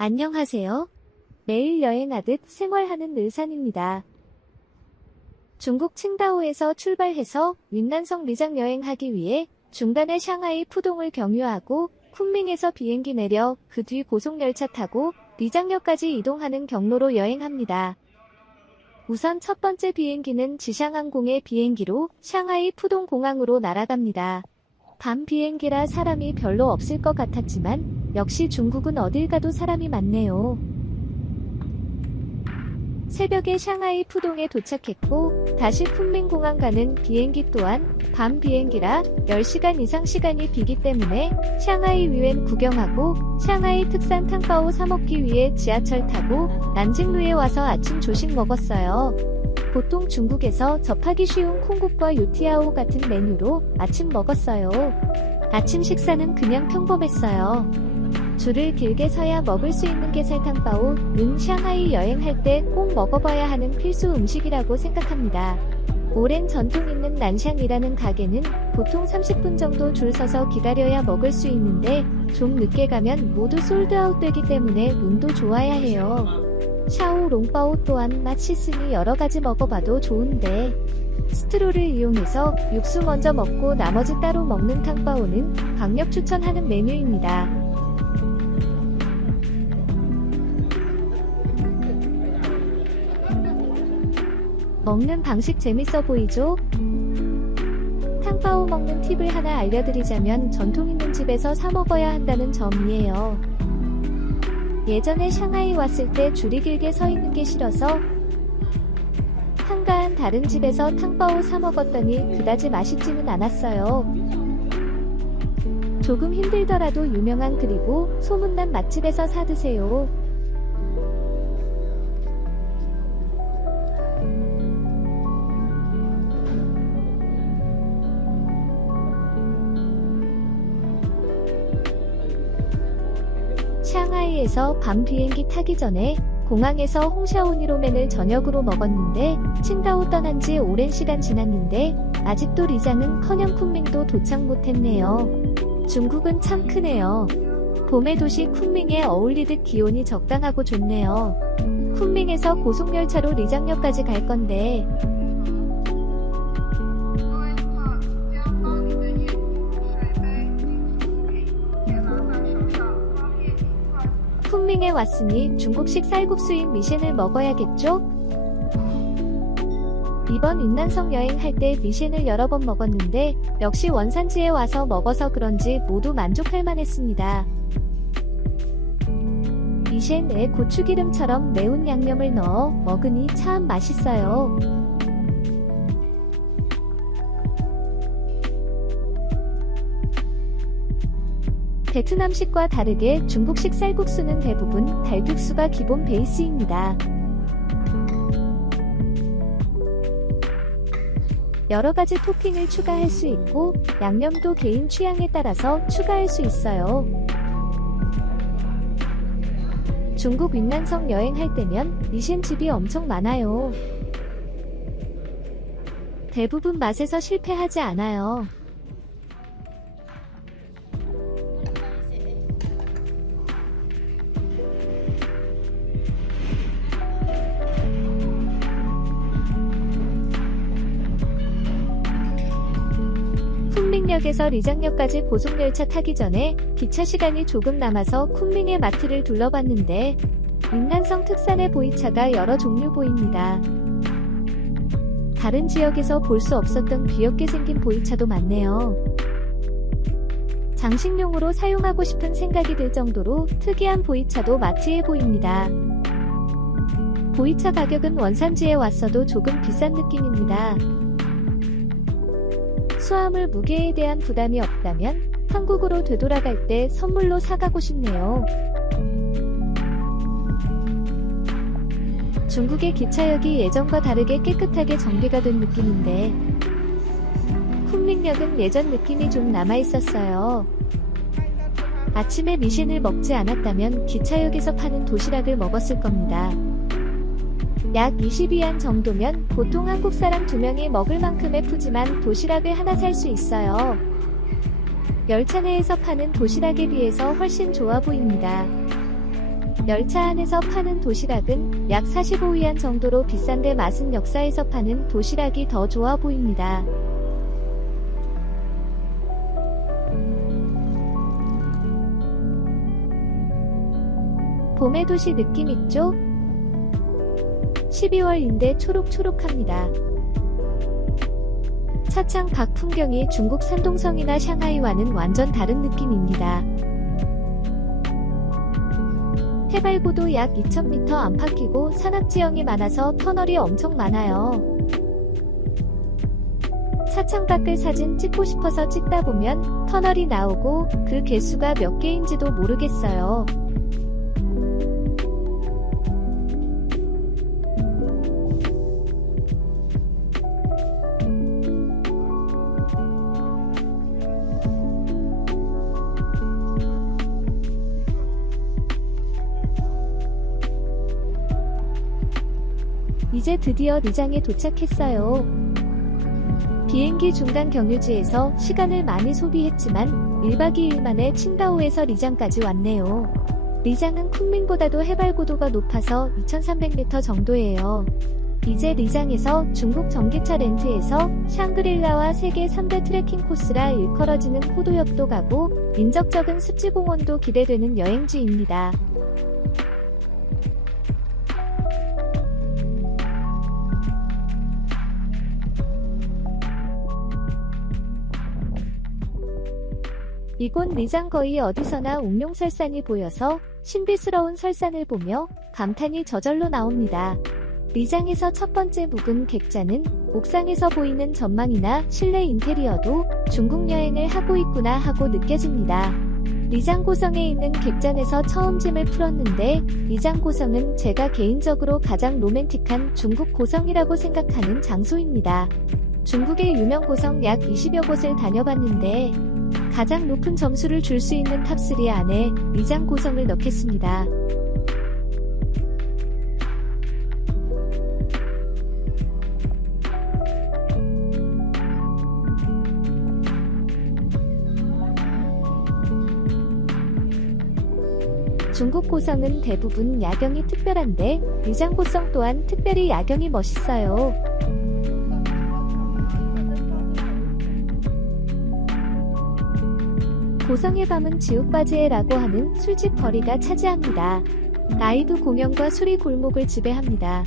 안녕하세요. 매일 여행하듯 생활하는 늘산입니다. 중국 칭다오에서 출발해서 윈난성 리장 여행하기 위해 중간에 샹하이 푸동을 경유하고 쿤밍에서 비행기 내려 그 뒤 고속열차 타고 리장역까지 이동하는 경로로 여행합니다. 우선 첫 번째 비행기는 지샹항공의 비행기로 샹하이 푸동 공항으로 날아갑니다. 밤 비행기라 사람이 별로 없을 것 같았지만 역시 중국은 어딜 가도 사람이 많네요. 새벽에 샹하이 푸동에 도착했고 다시 쿤밍 공항 가는 비행기 또한 밤 비행기라 10시간 이상 시간이 비기 때문에 샹하이 위엔 구경하고 샹하이 특산 탕바오 사 먹기 위해 지하철 타고 난징루에 와서 아침 조식 먹었어요. 보통 중국에서 접하기 쉬운 콩국과 요티아오 같은 메뉴로 아침 먹었어요. 아침 식사는 그냥 평범했어요. 줄을 길게 서야 먹을 수 있는 게살탕바오는 샹하이 여행할 때 꼭 먹어봐야 하는 필수 음식이라고 생각합니다. 오랜 전통 있는 난샹이라는 가게는 보통 30분 정도 줄 서서 기다려야 먹을 수 있는데 좀 늦게 가면 모두 솔드아웃 되기 때문에 운도 좋아야 해요. 샤오 롱바오 또한 맛있으니 여러가지 먹어봐도 좋은데 스트로를 이용해서 육수 먼저 먹고 나머지 따로 먹는 탕바오는 강력 추천하는 메뉴입니다. 먹는 방식 재밌어 보이죠? 탕바오 먹는 팁을 하나 알려드리자면 전통 있는 집에서 사 먹어야 한다는 점이에요. 예전에 샹하이 왔을 때 줄이 길게 서 있는 게 싫어서 한가한 다른 집에서 탕바오 사 먹었더니 그다지 맛있지는 않았어요. 조금 힘들더라도 유명한 그리고 소문난 맛집에서 사 드세요. 샹하이에서 밤 비행기 타기 전에 공항에서 홍샤오니로멘을 저녁으로 먹었는데 칭다오 떠난 지 오랜 시간 지났는데 아직도 리장은커녕 쿤밍도 도착 못했네요. 중국은 참 크네요. 봄의 도시 쿤밍에 어울리듯 기온이 적당하고 좋네요. 쿤밍에서 고속열차로 리장역까지 갈 건데 쿤밍에 왔으니 중국식 쌀국수인 미셴을 먹어야겠죠? 이번 윈난성 여행할 때 미셴을 여러 번 먹었는데 역시 원산지에 와서 먹어서 그런지 모두 만족할 만했습니다. 미셴에 고추기름처럼 매운 양념을 넣어 먹으니 참 맛있어요. 베트남식과 다르게 중국식 쌀국수는 대부분 달국수가 기본 베이스입니다. 여러가지 토핑을 추가할 수 있고 양념도 개인 취향에 따라서 추가할 수 있어요. 중국 윈난성 여행할 때면 미셴집이 엄청 많아요. 대부분 맛에서 실패하지 않아요. 쿤밍역에서 리장역까지 고속열차 타기 전에 기차 시간이 조금 남아서 쿤밍의 마트를 둘러봤는데 윈난성 특산의 보이차가 여러 종류 보입니다. 다른 지역에서 볼 수 없었던 귀엽게 생긴 보이차도 많네요. 장식용으로 사용하고 싶은 생각이 들 정도로 특이한 보이차도 마트에 보입니다. 보이차 가격은 원산지에 왔어도 조금 비싼 느낌입니다. 수화물 무게에 대한 부담이 없다면 한국으로 되돌아갈 때 선물로 사가고 싶네요. 중국의 기차역이 예전과 다르게 깨끗하게 정비가 된 느낌인데 쿤밍역은 예전 느낌이 좀 남아있었어요. 아침에 미셴을 먹지 않았다면 기차역에서 파는 도시락을 먹었을 겁니다. 약 20위안 정도면 보통 한국 사람 2명이 먹을 만큼의 푸짐한 도시락을 하나 살 수 있어요. 열차 내에서 파는 도시락에 비해서 훨씬 좋아 보입니다. 열차 안에서 파는 도시락은 약 45위안 정도로 비싼데 맛은 역사에서 파는 도시락이 더 좋아 보입니다. 봄의 도시 느낌 있죠? 12월인데 초록초록합니다. 차창 밖 풍경이 중국 산동성이나 샹하이와는 완전 다른 느낌입니다. 해발고도 약 2000m 안팎이고 산악지형이 많아서 터널이 엄청 많아요. 차창 밖을 사진 찍고 싶어서 찍다 보면 터널이 나오고 그 개수가 몇 개인지도 모르겠어요. 이제 드디어 리장에 도착했어요. 비행기 중간 경유지에서 시간을 많이 소비했지만 1박 2일 만에 칭다오에서 리장까지 왔네요. 리장은 쿤밍보다도 해발고도가 높아서 2300m 정도예요. 이제 리장에서 중국 전기차 렌트해서 샹그릴라와 세계 3대 트레킹 코스라 일컬어지는 포도역도 가고 인적적인 습지공원도 기대되는 여행지입니다. 이곳 리장 거의 어디서나 옥룡설산이 보여서 신비스러운 설산을 보며 감탄이 저절로 나옵니다. 리장에서 첫 번째 묵은 객자는 옥상에서 보이는 전망이나 실내 인테리어도 중국 여행을 하고 있구나 하고 느껴집니다. 리장 고성에 있는 객잔에서 처음 짐을 풀었는데 리장 고성은 제가 개인적으로 가장 로맨틱한 중국 고성이라고 생각하는 장소입니다. 중국의 유명 고성 약 20여 곳을 다녀봤는데 가장 높은 점수를 줄 수 있는 탑3 안에 리장 고성을 넣겠습니다. 중국 고성은 대부분 야경이 특별한데 리장 고성 또한 특별히 야경이 멋있어요. 고성의 밤은 지옥바지에라고 하는 술집 거리가 차지합니다. 라이브 공연과 술이 골목을 지배합니다.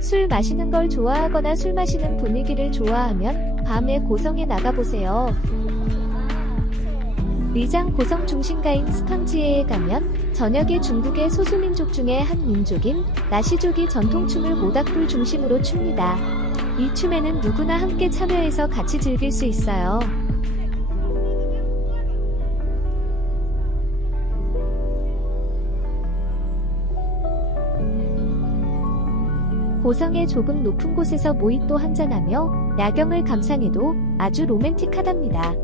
술 마시는 걸 좋아하거나 술 마시는 분위기를 좋아하면 밤에 고성에 나가보세요. 리장 고성 중심가인 스팡지에에 가면 저녁에 중국의 소수민족 중에 한 민족인 나시족이 전통춤을 모닥불 중심으로 춥니다. 이 춤에는 누구나 함께 참여해서 같이 즐길 수 있어요. 고성의 조금 높은 곳에서 모히또 한잔하며 야경을 감상해도 아주 로맨틱하답니다.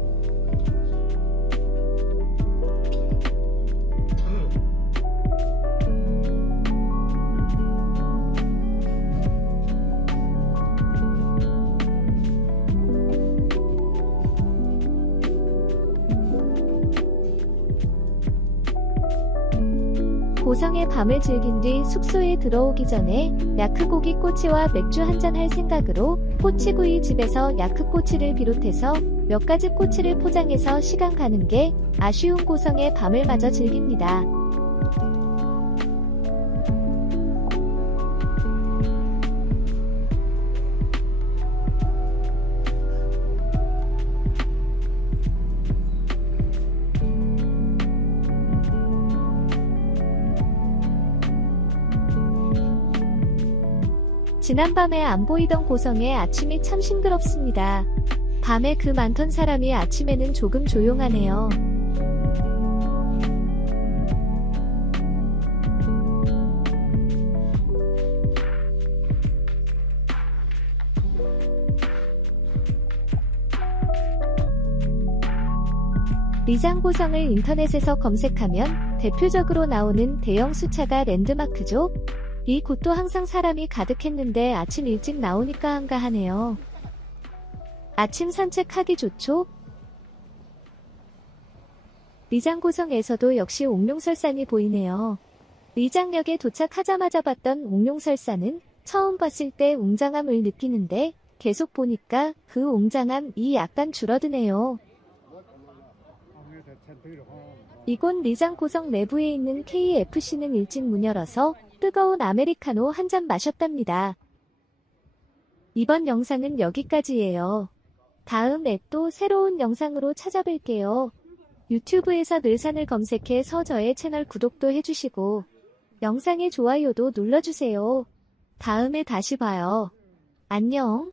고성의 밤을 즐긴 뒤 숙소에 들어오기 전에 야크고기 꼬치와 맥주 한잔 할 생각으로 꼬치구이 집에서 야크꼬치를 비롯해서 몇 가지 꼬치를 포장해서 시간 가는 게 아쉬운 고성의 밤을 마저 즐깁니다. 지난밤에 안 보이던 고성의 아침이 참 싱그럽습니다. 밤에 그 많던 사람이 아침에는 조금 조용하네요. 리장 고성을 인터넷에서 검색하면 대표적으로 나오는 대형 수차가 랜드마크죠. 이 곳도 항상 사람이 가득했는데 아침 일찍 나오니까 한가하네요. 아침 산책하기 좋죠? 리장 고성에서도 역시 옥룡설산이 보이네요. 리장역에 도착하자마자 봤던 옹룡설사는 처음 봤을 때 웅장함을 느끼는데 계속 보니까 그 웅장함이 약간 줄어드네요. 이곳 리장 고성 내부에 있는 KFC는 일찍 문 열어서 뜨거운 아메리카노 한 잔 마셨답니다. 이번 영상은 여기까지예요. 다음에 또 새로운 영상으로 찾아뵐게요. 유튜브에서 늘산을 검색해서 저의 채널 구독도 해주시고 영상에 좋아요도 눌러주세요. 다음에 다시 봐요. 안녕.